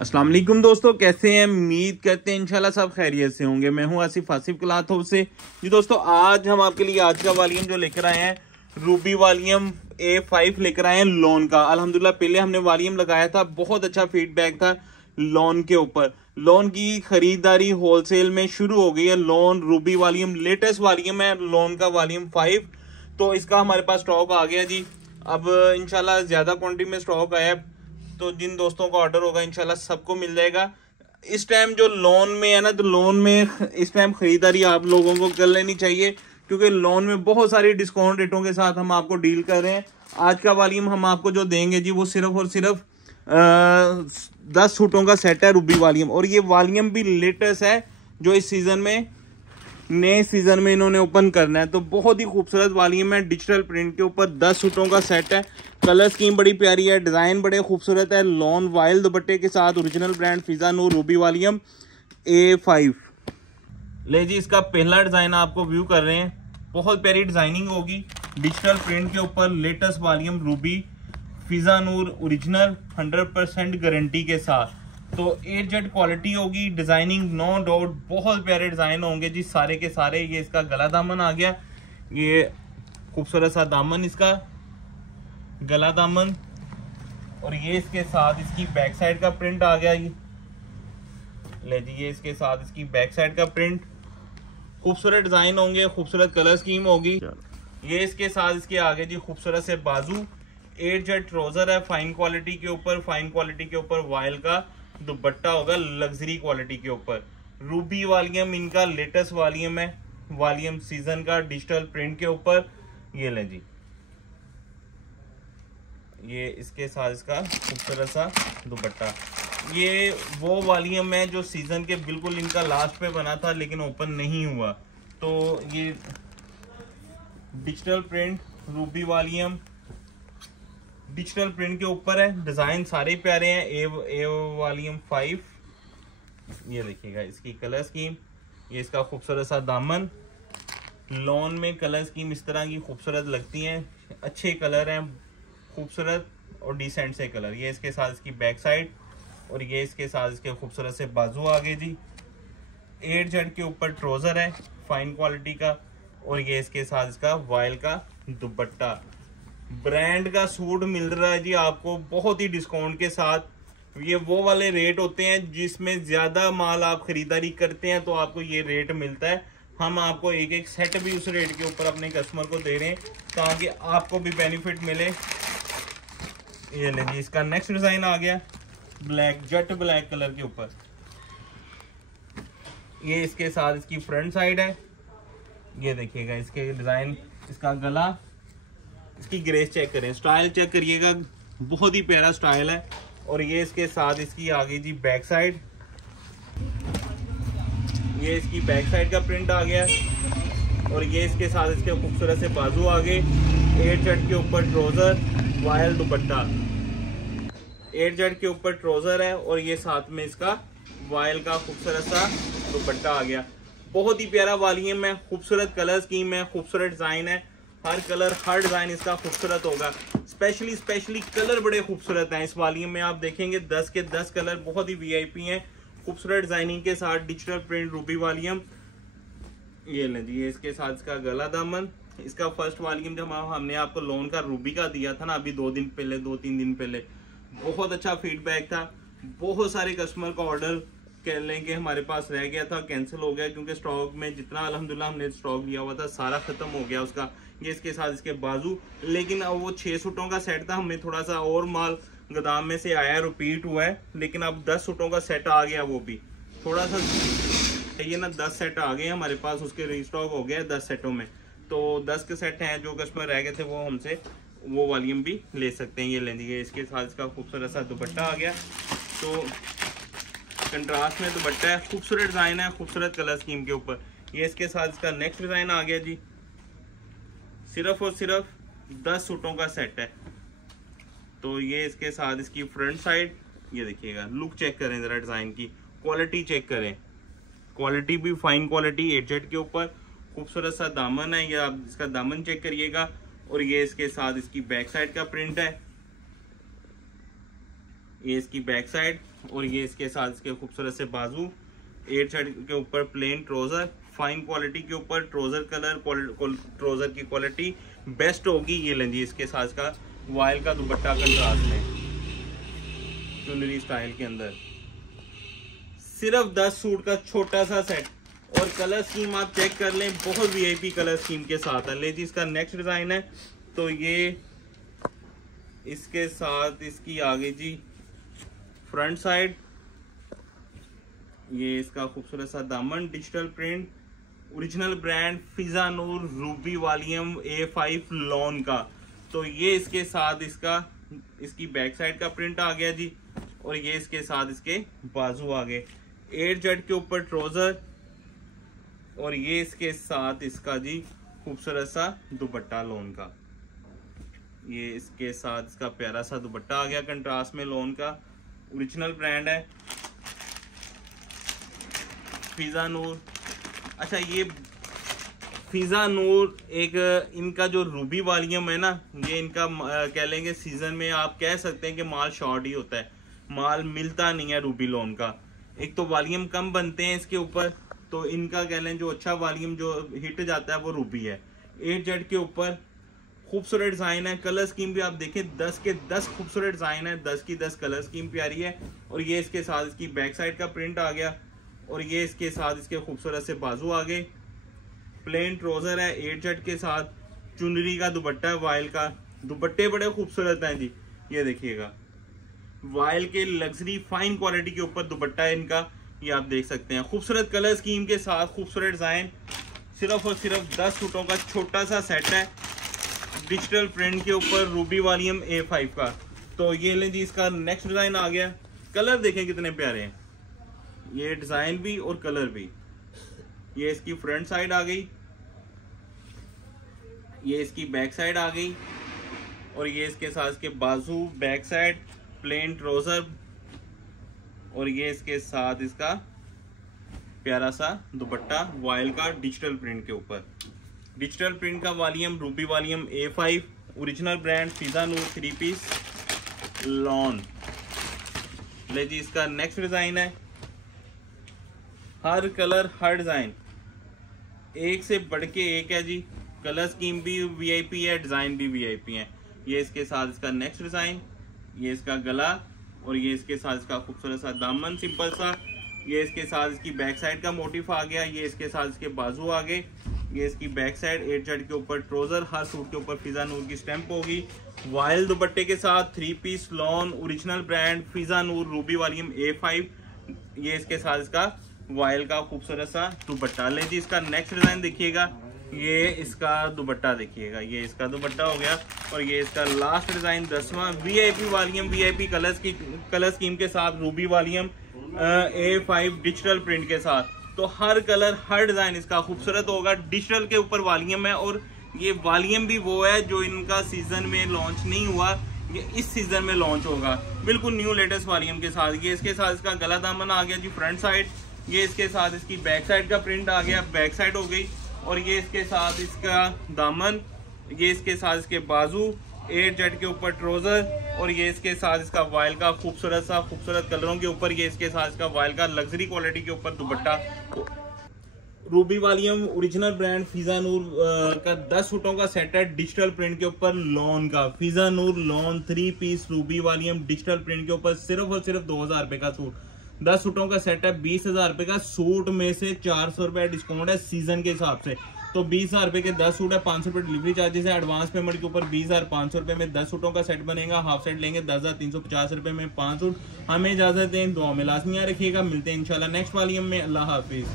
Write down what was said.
अस्सलाम वालेकुम दोस्तों, कैसे हैं? उम्मीद करते हैं इंशाल्लाह सब खैरियत से होंगे। मैं हूं आसिफ क्लॉथ हाउस से जी। दोस्तों आज हम आपके लिए आज का वॉल्यूम जो लेकर आए हैं रूबी वॉल्यूम A5 लेकर आए हैं लोन का। अल्हम्दुलिल्लाह पहले हमने वॉल्यूम लगाया था, बहुत अच्छा फीडबैक था लोन के ऊपर। लोन की खरीदारी होलसेल में शुरू हो गई है। Loan Ruby volume latest volume है लोन का, वॉल्यूम 5। तो इसका हमारे पास स्टॉक आ गया जी। अब इंशाल्लाह ज्यादा क्वांटिटी में स्टॉक आया, तो जिन दोस्तों का ऑर्डर होगा इंशाल्लाह सबको मिल जाएगा। इस टाइम जो लोन में है ना, तो लोन में इस टाइम खरीदारी आप लोगों को कर लेनी चाहिए, क्योंकि लोन में बहुत सारी डिस्काउंट रेटों के साथ हम आपको डील कर रहे हैं। आज का वॉल्यूम हम आपको जो देंगे जी वो सिर्फ और सिर्फ 10 सूटों का सेट है रूबी वॉल्यूम। और ये वॉल्यूम भी लेटेस्ट है जो इस सीजन में, नए सीजन में इन्होंने ओपन करना है। तो बहुत ही खूबसूरत वॉल्यूम है, डिजिटल प्रिंट के ऊपर 10 सूटों का सेट है। कलर स्कीम बड़ी प्यारी है, डिजाइन बड़े खूबसूरत है। लॉन वाइल्ड दुपट्टे के साथ ओरिजिनल ब्रांड फिजा नूर रूबी वॉल्यूम A5। ले जी, इसका पहला डिजाइन आपको व्यू कर रहे हैं। बहुत प्यारी डिजाइनिंग होगी, डिजिटल प्रिंट के ऊपर लेटेस्ट वॉल्यूम रूबी फिजा नूर ओरिजिनल 100% गारंटी के साथ। तो A-Z क्वालिटी होगी, डिजाइनिंग नो डाउट बहुत प्यारे डिजाइन होंगे जी सारे के सारे। ये इसका गला दामन आ गया, ये खूबसूरत सा दामन, इसका गला दामन। और ये इसके साथ इसकी बैक साइड का प्रिंट आ गया। ये ले जी, ये इसके साथ इसकी बैक साइड का प्रिंट, खूबसूरत डिजाइन होंगे, खूबसूरत कलर स्कीम होगी। ये इसके साथ इसके आगे जी खूबसूरत से बाजू। A-Z ट्राउजर है फाइन क्वालिटी के ऊपर, फाइन क्वालिटी के ऊपर वाइल का दुपट्टा होगा लग्जरी क्वालिटी के ऊपर। रूबी वॉल्यूम इनका लेटेस्ट वॉल्यूम है, वॉल्यूम सीजन का, डिजिटल प्रिंट के ऊपर। ये ले जी, ये इसके साथ इसका खूबसूरत सा दुपट्टा। ये वो वॉल्यूम है जो सीजन के बिल्कुल इनका लास्ट पे बना था लेकिन ओपन नहीं हुआ। तो ये digital print Ruby volume digital print के ऊपर है। डिजाइन सारे प्यारे हैं। ए वॉल्यूम 5। ये देखिएगा इसकी कलर स्कीम, ये इसका खूबसूरत सा दामन। लॉन में कलर स्कीम इस तरह की खूबसूरत लगती हैं, अच्छे कलर हैं, खूबसूरत और डिसेंट से कलर। ये इसके साथ इसकी बैक साइड, और ये इसके साथ इसके खूबसूरत से बाजू आगे जी। A-Z के ऊपर ट्राउजर है फाइन क्वालिटी का, और ये इसके साथ इसका वाइल का दुपट्टा। ब्रांड का सूट मिल रहा है जी आपको बहुत ही डिस्काउंट के साथ। ये वो वाले रेट होते हैं जिसमें ज्यादा माल आप खरीदारी करते हैं तो आपको ये रेट मिलता है। हम आपको एक एक सेट भी उस रेट के ऊपर अपने कस्टमर को दे रहे हैं ताकि आपको भी बेनिफिट मिले। ये ले जी, इसका नेक्स्ट डिजाइन आ गया ब्लैक, जेट ब्लैक कलर के ऊपर। ये इसके साथ इसकी फ्रंट साइड है। ये देखिएगा इसके डिजाइन, इसका गला, इसकी ग्रेस चेक करें, स्टाइल चेक करिएगा, बहुत ही प्यारा स्टाइल है। और ये इसके साथ इसकी आगे जी बैक साइड, ये इसकी बैक साइड का प्रिंट आ गया। और ये इसके साथ इसके खूबसूरत से बाजू आगे। A-Z के ऊपर ट्राउजर, वाइल दुपट्टा। A-Z के ऊपर ट्राउजर है और ये साथ में इसका वाइल का खूबसूरत सा दुपट्टा आ गया। बहुत ही प्यारा वॉल्यूम है, खूबसूरत कलर स्कीम है, खूबसूरत डिजाइन है। हर कलर हर डिजाइन इसका खूबसूरत होगा। स्पेशली कलर बड़े खूबसूरत हैं इस वॉल्यूम में। आप देखेंगे 10 के 10 कलर बहुत ही VIP हैं, खूबसूरत डिजाइनिंग के साथ। Digital print Ruby volume. ये ले जी, इसके साथ इसका गला दामन। इसका फर्स्ट वॉल्यूम जब हमने आपको लोन का रूबी का दिया था ना, अभी 2-3 दिन पहले, बहुत अच्छा फीडबैक था। बहुत सारे कस्टमर का ऑर्डर कह लें कि हमारे पास रह गया था, कैंसिल हो गया, क्योंकि स्टॉक में जितना अल्हम्दुलिल्लाह हमने स्टॉक लिया हुआ था सारा खत्म हो गया उसका। ये इसके साथ इसके बाजू। लेकिन अब वो 6 सूटों का सेट था, हमें थोड़ा सा और माल गोदाम में से आया, रिपीट हुआ है। लेकिन अब 10 सूटों का सेट आ गया, वो भी थोड़ा सा ये ना 10 सेट आ गए हमारे पास, उसके रिस्टॉक हो गया 10 सेटों में। तो 10 के सेट हैं, जो कस्टमर रह गए थे वो हमसे वो वॉल्यूम भी ले सकते हैं। ये ले लीजिए, इसके साथ इसका खूबसूरत सा दुपट्टा आ गया। तो कंट्रास्ट में दुपट्टा है, खूबसूरत डिजाइन है, खूबसूरत कलर स्कीम के ऊपर। ये इसके साथ इसका नेक्स्ट डिजाइन आ गया जी। सिर्फ और सिर्फ 10 सूटों का सेट है। तो ये इसके साथ इसकी फ्रंट साइड, ये देखिएगा, लुक चेक करें जरा, डिजाइन की क्वालिटी चेक करें, क्वालिटी भी फाइन क्वालिटी। A-Z के ऊपर खूबसूरत सा दामन है, ये आप इसका दामन चेक करिएगा। और ये इसके साथ इसकी बैक साइड का प्रिंट है। ये इसकी बैक साइड और ये इसके साथ इसके खूबसूरत से बाजू। 8 शर्ट के ऊपर प्लेन ट्रोजर, फाइन क्वालिटी के ऊपर ट्रोजर कलर, ट्रोजर की क्वालिटी बेस्ट होगी। ये लें जी इसके साथ का वायल का दुपट्टा कंट्रास्ट में चुनरी स्टाइल के अंदर। सिर्फ 10 सूट का छोटा सा सेट और कलर स्कीम आप चेक कर लें, बहुत वीआईपी कलर स्कीम के साथ है। ले जी इसका नेक्स्ट डिजाइन है, तो ये इसके साथ इसकी आगे जी फ्रंट साइड, ये इसका खूबसूरत सा दामन, digital print, original brand Fiza नूर रूबी वॉल्यूम A5 लॉन का। तो ये इसके साथ इसकी बैक साइड का प्रिंट आ गया जी और ये इसके साथ इसके बाजू आ गए। 8 जट के ऊपर ट्राउजर और ये इसके साथ इसका जी खूबसूरत सा दुपट्टा लोन का। ये इसके साथ इसका प्यारा सा दुपट्टा आ गया कंट्रास्ट में लोन का। ओरिजिनल ब्रांड है फिजा नूर। अच्छा, ये फिजा नूर एक इनका जो रूबी वॉल्यूम है ना, ये इनका कह लेंगे सीजन में आप कह सकते हैं कि माल शॉर्ट ही होता है, माल मिलता नहीं है रूबी लोन का। एक तो वॉल्यूम कम बनते हैं इसके ऊपर, तो इनका कह लें जो अच्छा वॉल्यूम जो हिट जाता है वो रूबी है। 8 जेड के ऊपर खूबसूरत डिजाइन है, कलर स्कीम भी आप देखें 10 के 10 खूबसूरत डिजाइन है, 10 की 10 कलर स्कीम प्यारी है। और ये इसके साथ इसकी बैक साइड का प्रिंट आ गया और ये इसके साथ इसके खूबसूरत से बाजू आ गए। प्लेन ट्राउजर है 8 जेड के साथ, चुनरी का दुपट्टा है, वायल का। दुपट्टे बड़े खूबसूरत हैं जी, ये देखिएगा वायल के लग्जरी फाइन क्वालिटी के ऊपर दुपट्टा है इनका, ये आप देख सकते हैं। खूबसूरत कलर स्कीम के साथ खूबसूरत डिजाइन। सिर्फ और सिर्फ 10 सूटों का छोटा सा सेट है, डिजिटल प्रिंट के ऊपर रूबी वॉल्यूम A5 का। तो ये लें जी इसका नेक्स्ट डिजाइन आ गया। कलर देखें कितने प्यारे हैं, ये डिजाइन भी और कलर भी। ये इसकी फ्रंट साइड आ गई, ये इसकी बैक साइड आ गई और ये इसके साथ इसके बाजू, बैक साइड, प्लेन ट्राउजर और ये इसके साथ इसका प्यारा सा दुपट्टा वायल का डिजिटल प्रिंट के ऊपर। डिजिटल प्रिंट का volume Ruby volume A5, original brand Fiza Noor 3 piece lawn. ले जी इसका नेक्स्ट डिजाइन है। हर कलर हर डिजाइन एक से बढ़ के एक है जी, कलर स्कीम भी वीआईपी है, डिजाइन भी वीआईपी है। ये इसके साथ इसका नेक्स्ट डिजाइन, ये इसका गला और ये इसके साथ इसका खूबसूरत सा दामन सिंपल सा। ये इसके साथ इसकी बैक साइड का मोटिफ आ गया, ये इसके साथ इसके बाजू आ गए। ये इसकी बैक साइड 8 जेड के ऊपर ट्राउजर, हर सूट के ऊपर फिजा नूर की स्टैंप होगी। वायल दुपट्टे के साथ 3 piece lawn, original brand Fiza नूर रूबी वॉल्यूम A5। ये इसके साथ इसका वायल का खूबसूरत सा दुपट्टा। ले जी इसका नेक्स्ट डिजाइन देखिएगा, ये इसका दुपट्टा देखिएगा, ये इसका दुपट्टा हो गया और ये इसका लास्ट डिजाइन 10वां VIP volume, VIP colour scheme के साथ Ruby volume A5 digital print के साथ। तो हर कलर हर डिजाइन इसका खूबसूरत होगा। डिजिटल के ऊपर वॉल्यूम है और ये वॉल्यूम भी वो है जो इनका सीजन में लॉन्च नहीं हुआ, ये इस सीजन में लॉन्च होगा, बिल्कुल न्यू लेटेस्ट वॉल्यूम के साथ। ये इसके साथ इसका गला दामन आ गया जी फ्रंट साइड, ये इसके साथ इसकी बैक साइड का प्रिंट आ गया, बैक साइड हो गई। और ये इसके साथ इसका दामन, ये इसके साथ इसके बाजू, 8 जेड के ऊपर ट्राउजर और ये इसके साथ इसका वायल का खूबसूरत कलरों के ऊपर, ये इसके साथ इसका वायल का लग्जरी क्वालिटी के ऊपर dupatta. Ruby volume original brand Fiza Noor का 10 सूटों का सेट है, डिजिटल प्रिंट के ऊपर लॉन का। Fiza Noor lawn 3 piece Ruby volume digital print के ऊपर, सिर्फ और सिर्फ 2000 रुपए का सूट। 10 सूटों का सेट है, 20,000 रुपए का। सूट में से 400 रुपए डिस्काउंट है सीजन के हिसाब से, तो 20,000 रुपए के 10 सूट है, 500 रुपए डिलीवरी चार्जेस है। एडवांस पेमेंट के ऊपर 20,500 रुपए में 10 सूटों का सेट बनेगा। हाफ सेट लेंगे 10,350 रुपए में 5 सूट। हमें इजाजत दें, दुआ में लाजमी रखिएगा। मिलते हैं इंशाल्लाह नेक्स्ट वॉल्यूम में। अल्लाह हाफिज।